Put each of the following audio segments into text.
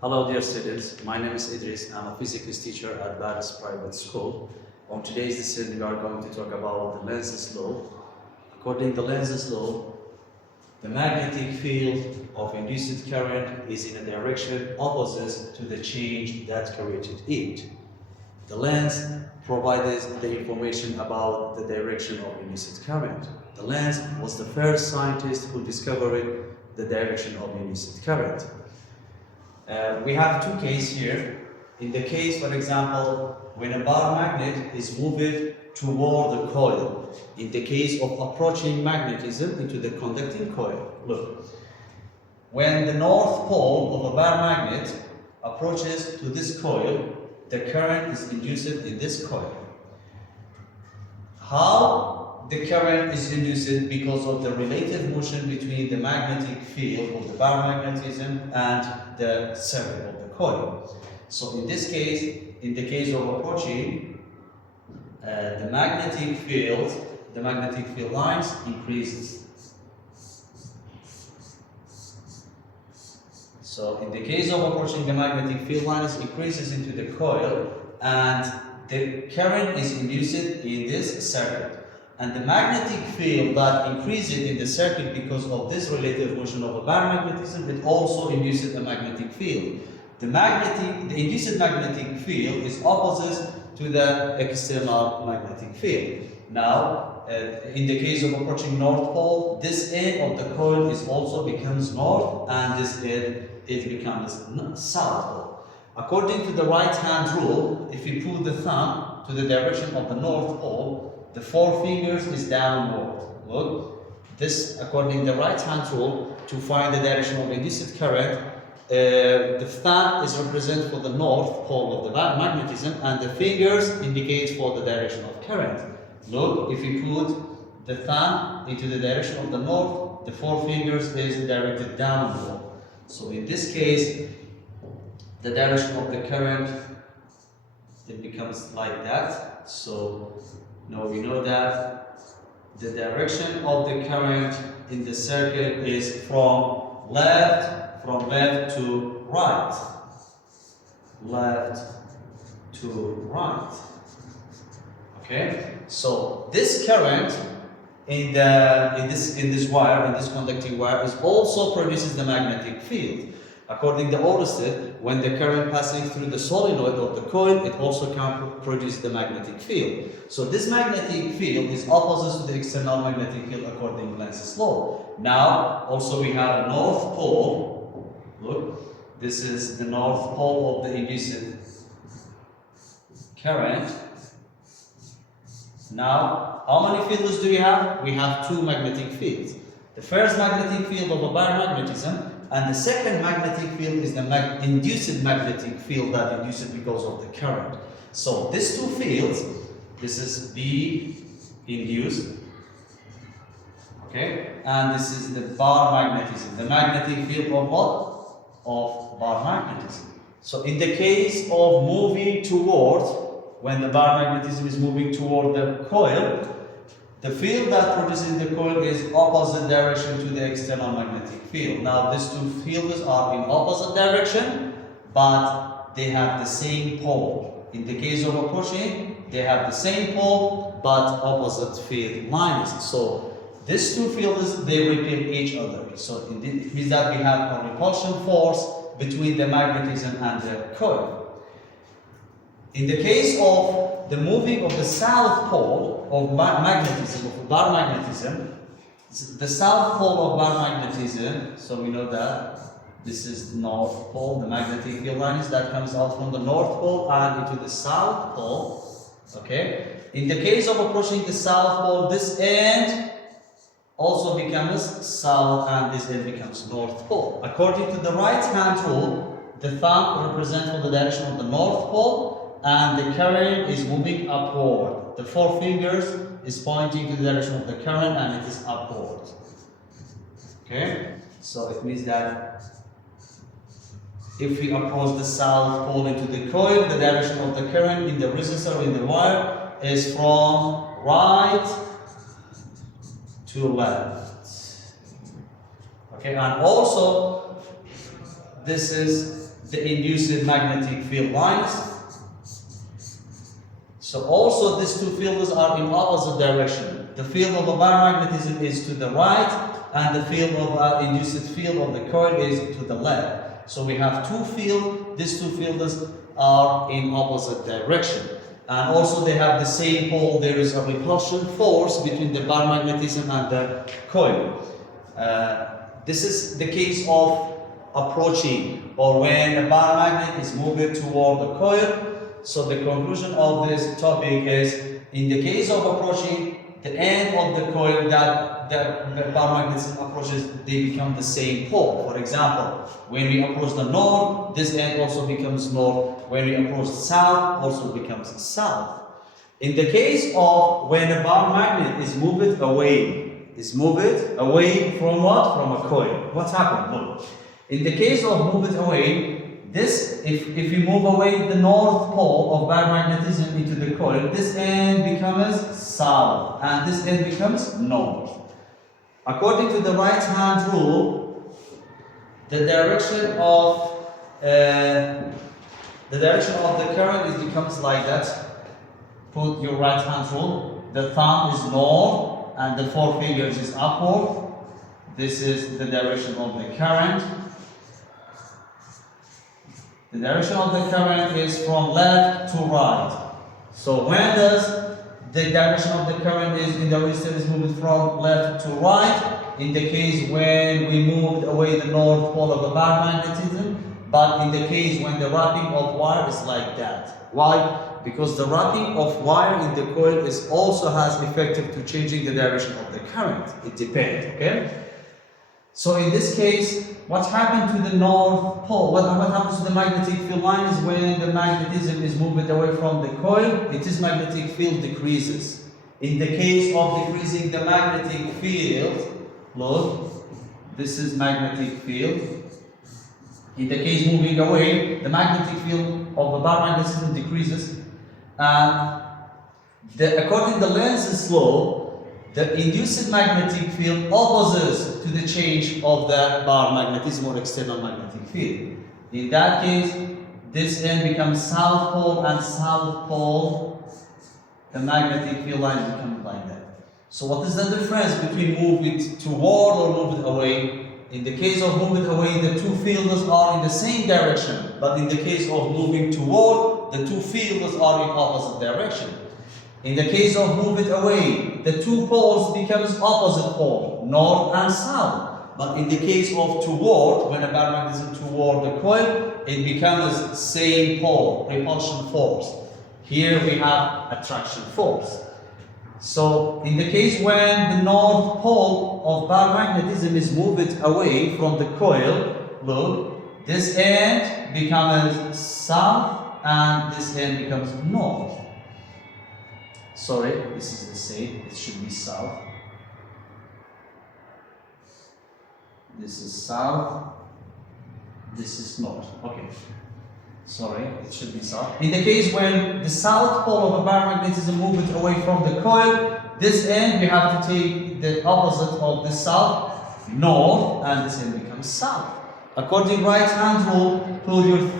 Hello dear students, my name is Idris. I'm a physics teacher at Paris Private School. On today's lesson we are going to talk about the Lenz's law. According to Lenz's law, the magnetic field of induced current is in a direction opposite to the change that created it. The Lenz provides the information about the direction of induced current. The Lenz was the first scientist who discovered the direction of induced current. We have two cases here. In the case, for example, when a bar magnet is moved toward the coil, in the case of approaching magnetism into the conducting coil. Look, when the north pole of a bar magnet approaches to this coil, the current is induced in this coil. How the current is induced? Because of the relative motion between the magnetic field of the bar magnetism and the circuit of the coil. So in this case, in the case of approaching, the magnetic field lines increases. So in the case of approaching, the magnetic field lines increases into the coil and the current is induced in this circuit. And the magnetic field that increases in the circuit because of this relative motion of a bar magnetism, it also induces a magnetic field. The induced magnetic field is opposite to the external magnetic field. Now, in the case of approaching north pole, this end of the coil is also becomes north, and this end it becomes south pole. According to the right-hand rule, if you put the thumb to the direction of the north pole, the four fingers is downward. Look, this according to the right-hand rule, to find the direction of induced current, the thumb is represented for the north pole of the magnetism, and the fingers indicate for the direction of current. Look, if you put the thumb into the direction of the north, the four fingers is directed downward. So in this case, the direction of the current, it becomes like that. So now we know that the direction of the current in the circuit is from left to right. Left to right. Okay? So this current in this wire, in this conducting wire, is also produces the magnetic field. According to Ørsted, when the current passing through the solenoid of the coil, it also can produce the magnetic field. So this magnetic field is opposite to the external magnetic field according to Lenz's law. Now, also we have a north pole. Look, this is the north pole of the induced current. Now, how many fields do we have? We have two magnetic fields. The first magnetic field of a bar magnetism, and the second magnetic field is the induced magnetic field that induced because of the current. So these two fields, this is B induced, okay, and this is the bar magnetism, the magnetic field of what? Of bar magnetism. So in the case of moving toward, when the bar magnetism is moving toward the coil, the field that produces the coil is opposite direction to the external magnetic field. Now these two fields are in opposite direction, but they have the same pole. In the case of approaching, they have the same pole, but opposite field lines. So these two fields, they repel each other. So it means that we have a repulsion force between the magnetism and the coil. In the case of the moving of the south pole of magnetism, of bar magnetism, the south pole of bar magnetism, so we know that this is the north pole, the magnetic field lines that comes out from the north pole and into the south pole. Okay? In the case of approaching the south pole, this end also becomes south and this end becomes north pole. According to the right-hand rule, the thumb represents for the direction of the north pole, and the current is moving upward. The four fingers is pointing to the direction of the current and it is upward. Okay? So it means that if we approach the south pole into the coil, the direction of the current in the resistor in the wire is from right to left. Okay, and also this is the induced magnetic field lines. So also these two fields are in opposite direction. The field of a biomagnetism is to the right, and the field of induced field of the coil is to the left. So we have two fields. These two fields are in opposite direction, and also they have the same pole. There is a repulsion force between the biomagnetism and the coil. This is the case of approaching, or when a biomagnet is moving toward the coil. So the conclusion of this topic is, in the case of approaching, the end of the coil that the biomagnetism approaches, they become the same pole. For example, when we approach the north, this end also becomes north. When we approach the south, also becomes south. In the case of when a biomagnet is moved away from what? From a coil. What's happened? Look. In the case of moved away, this, if we move away the north pole of biomagnetism into the coil, this end becomes south and this end becomes north. According to the right hand rule, the direction of the current becomes like that. Put your right hand rule. The thumb is north and the four fingers is upward. This is the direction of the current. The direction of the current is from left to right. So when does the direction of the current is in the resistor is moving from left to right? In the case when we moved away the north pole of the biomagnetism, but in the case when the wrapping of wire is like that. Why? Because the wrapping of wire in the coil is also has effect to changing the direction of the current. It depends, okay? So in this case, what happened to the north pole? What happens to the magnetic field line is when the magnetism is moved away from the coil, its magnetic field decreases. In the case of decreasing the magnetic field, look, this is magnetic field. In the case moving away, the magnetic field of the biomagnetism decreases. And according to Lenz's law, the induced magnetic field opposes to the change of the biomagnetism or external magnetic field. In that case, this end becomes south pole and south pole, the magnetic field line becomes like that. So what is the difference between moving toward or moving away? In the case of moving away, the two fields are in the same direction, but in the case of moving toward, the two fields are in opposite direction. In the case of moving away, the two poles becomes opposite pole, north and south. But in the case of toward, when a biomagnetism toward the coil, it becomes same pole, repulsion force. Here we have attraction force. So in the case when the north pole of biomagnetism is moved away from the coil, look, this end becomes south and this end becomes north. Sorry, this is the same, it should be south. This is south, this is north. Okay, sorry, it should be south. In the case when the south pole of a biomagnetism moves away from the coil, this end we have to take the opposite of the south, north, and this end becomes south. According to right hand rule, pull your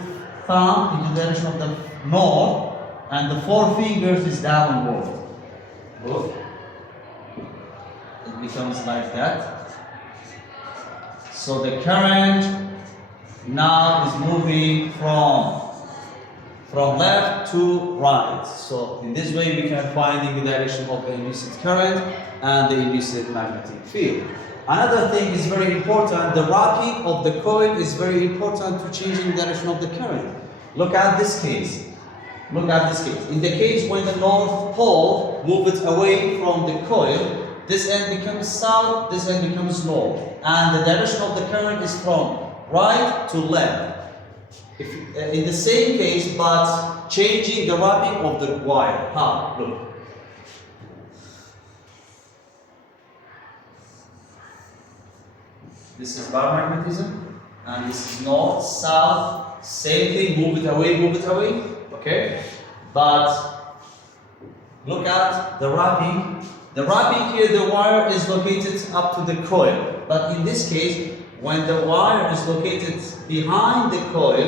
thumb into the direction of the north, and the four fingers is downward. Look, it becomes like that. So the current now is moving from left to right. So in this way we can find the direction of the induced current and the induced magnetic field. Another thing is very important, the wrapping of the coil is very important to changing the direction of the current. Look at this case. Look at this case. In the case when the north pole moves away from the coil, this end becomes south, this end becomes north. And the direction of the current is from right to left. In the same case, but changing the wrapping of the wire. How? Look. This is biomagnetism, and this is north, south, same thing, move it away. Okay, but look at the wrapping. The wrapping here, the wire is located up to the coil. But in this case, when the wire is located behind the coil,